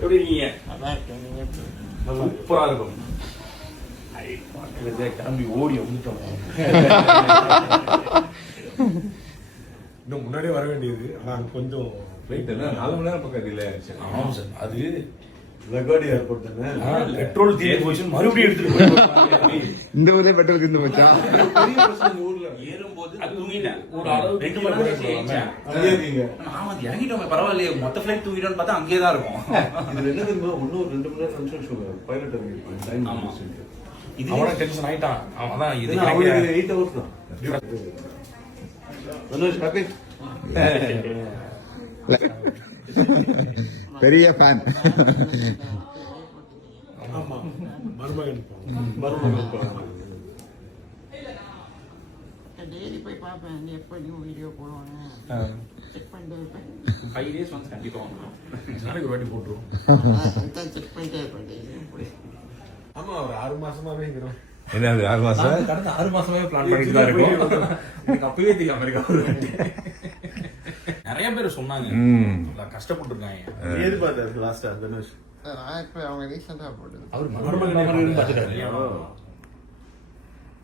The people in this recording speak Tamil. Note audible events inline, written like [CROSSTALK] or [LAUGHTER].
எப்படி இருக்கீங்க சூப்பரா இருக்கும். கிளம்பி ஓடி வந்துட்டோம். இன்னும் முன்னாடியே வர வேண்டியது ஆனால் கொஞ்சம் நாலு மணி நேரம் பக்கம் ஆமாம் சார். அது லகோடி ஏர்போர்ட் தானே? பெட்ரோல் தீர்ந்து போச்சு மறுபடியும் எடுத்துட்டு இந்த ஊர்லயே பெட்ரோல் தீர்ந்து போச்சா? ஊர்ல ஏறும்போது அது தூங்கிட்டேன். ஒரு ரெண்டு மணி நேரம் இறங்கிட்டோமே பரவாயில்லையே. மொத்த ஃபிளைட் தூங்கிட்டோம்னு பார்த்தா அங்கேயே தான் இருக்கும். இதுல என்ன தெரியுமா? ரெண்டு மணி நேரம் கன்சல்ட் சொல்லுவாங்க பைலட் இறங்கிருப்பாங்க டைம் ஆமா. இது அவன டென்ஷன் ஆயிட்டான். அவன் தான் இது அவனுக்கு கிடைக்கிற- எயிட் ஹவர்ஸ் தான். மனோஜ் ஹாப்பி [LAUGHS] பெரிய ஃபேன் டெய்லி போய் பார்ப்பேன் நீ எப்போ நியூ வீடியோ போடுவாங்க செக் பண்ணிட்டே இருப்பேன் ஃபைவ் டேஸ் வந்து கண்டிப்பா வந்துடும் நாளைக்கு ஒரு வாட்டி போட்டுருவோம் செக் பண்ணிட்டே இருப்பேன் டெய்லி போய் ஆமா ஒரு ஆறு மாசமாவே இருக்கிறோம் என்ன ஆறு மாசம் கடந்த ஆறு மாசமாவே பிளான் பண்ணிட்டு தான் இருக்கோம் எனக்கு அப்பவே தெரியும் அமெரிக்கா வருவேன் நிறைய பேர் சொன்னாங்க. ம். நல்லா கஷ்டப்பட்டிருக்காங்க. ஏது பார்த்தாரு லாஸ்டா தனுஷ்? நான் இப்போ அவங்க ரீசெண்டாக போட்டது. அவர் மருமகன் பார்த்துட்டாரு.